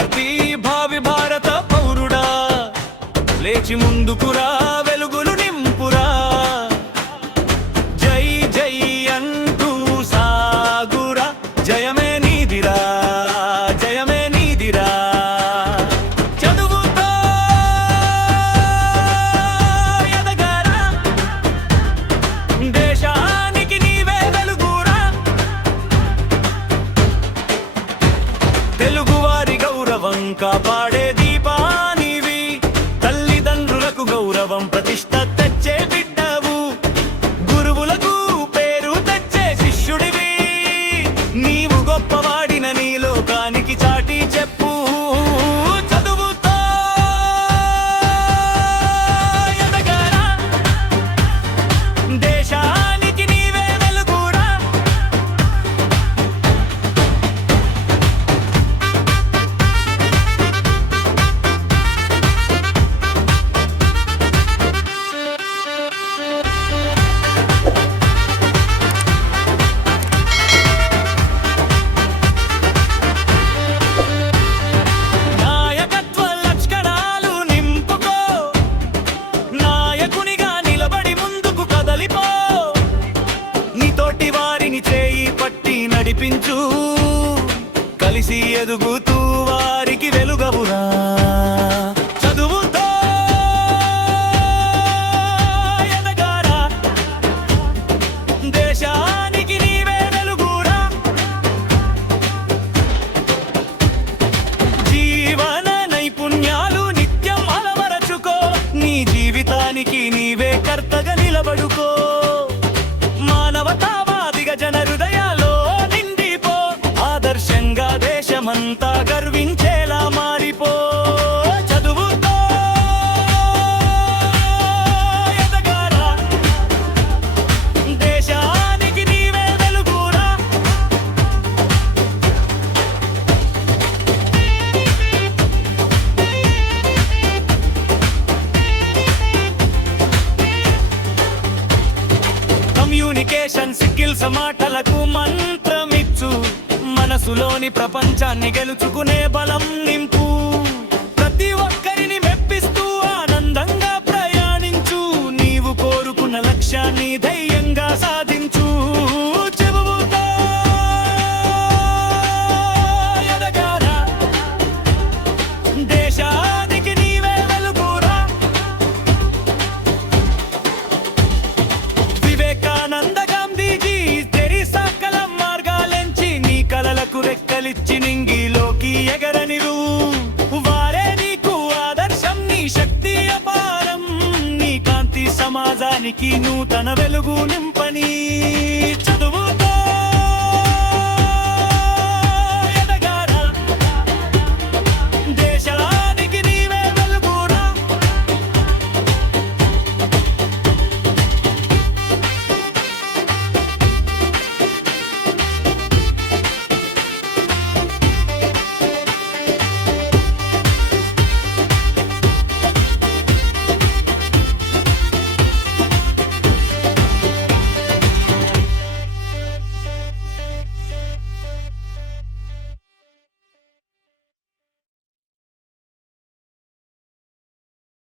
విద్యార్థి భావి భారత పౌరుడా, లేచి ముందుకురా వెలుగులు నింపురా. జై జై అంటూ సాగురా, జయమే నీదిరా, జయమే నీదిరా. చదువుతో ఎదగరా, దేశానికి నీవే వెలుగురా. తెలుగువారి గౌరవం కాపాడే దీపానివి, తల్లిదండ్రులకు గౌరవం ప్రతిష్ట తెచ్చే బిడ్డవు, గురువులకు పేరు తెచ్చే శిష్యుడివి. నీవు గొప్పవాడిన నీ లోకానికి చాటి చెప్పు. చదువుతో ఎదగరా, దేశానికి నీవే వెలుగురా. నాయకత్వ లక్షణాలు నింపుకో, నాయకునిగా నిలబడి ముందుకు కదలిపో. నీతోటి వారిని చేయి పట్టి నడిపించు, కలిసి ఎదుగుతూ వారికి వెలుగవురా. చదువుతో ఎదగరా, దేశానికి నీవే వెలుగురా. జీవన నైపుణ్యాలు నిత్యం అలవరచుకో, నీ జీవితానికి నీవే కర్తగా నిలబడుకో. మానవతావాదిగా జన హృదయాల్లో నిండిపో, ఆదర్శంగా దేశమంతా గర్వించేలా మారిపో. చదువుతో ఎదగరా, దేశానికి నీవే వెలుగురా. కమ్యూనికేషన్ స్కిల్స్ మాటలకు మంత్రమిచ్చు, మనసులోని ప్రపంచాన్ని గెలుచుకునే బలం నింపు. ప్రతి ఒక్కరిని మెప్పిస్తూ ఆనందంగా ప్రయాణించు, నీవు కోరుకున్న లక్ష్యాన్ని ధైర్యంగా సాధించు. చెబుతా ఎదగరా, దేశానికి నీవే వెలుగురా. వివేకానంద గాంధీజీ తెరీసా కలం మార్గాలెంచి నీ కలలకు రెక్కలిచ్చి నింగిలోకి ఎగరనిరు. వారే నీకు ఆదర్శం, నీ శక్తి అపారం, నీ కాంతి సమాజానికి నూతన వెలుగు నింపని.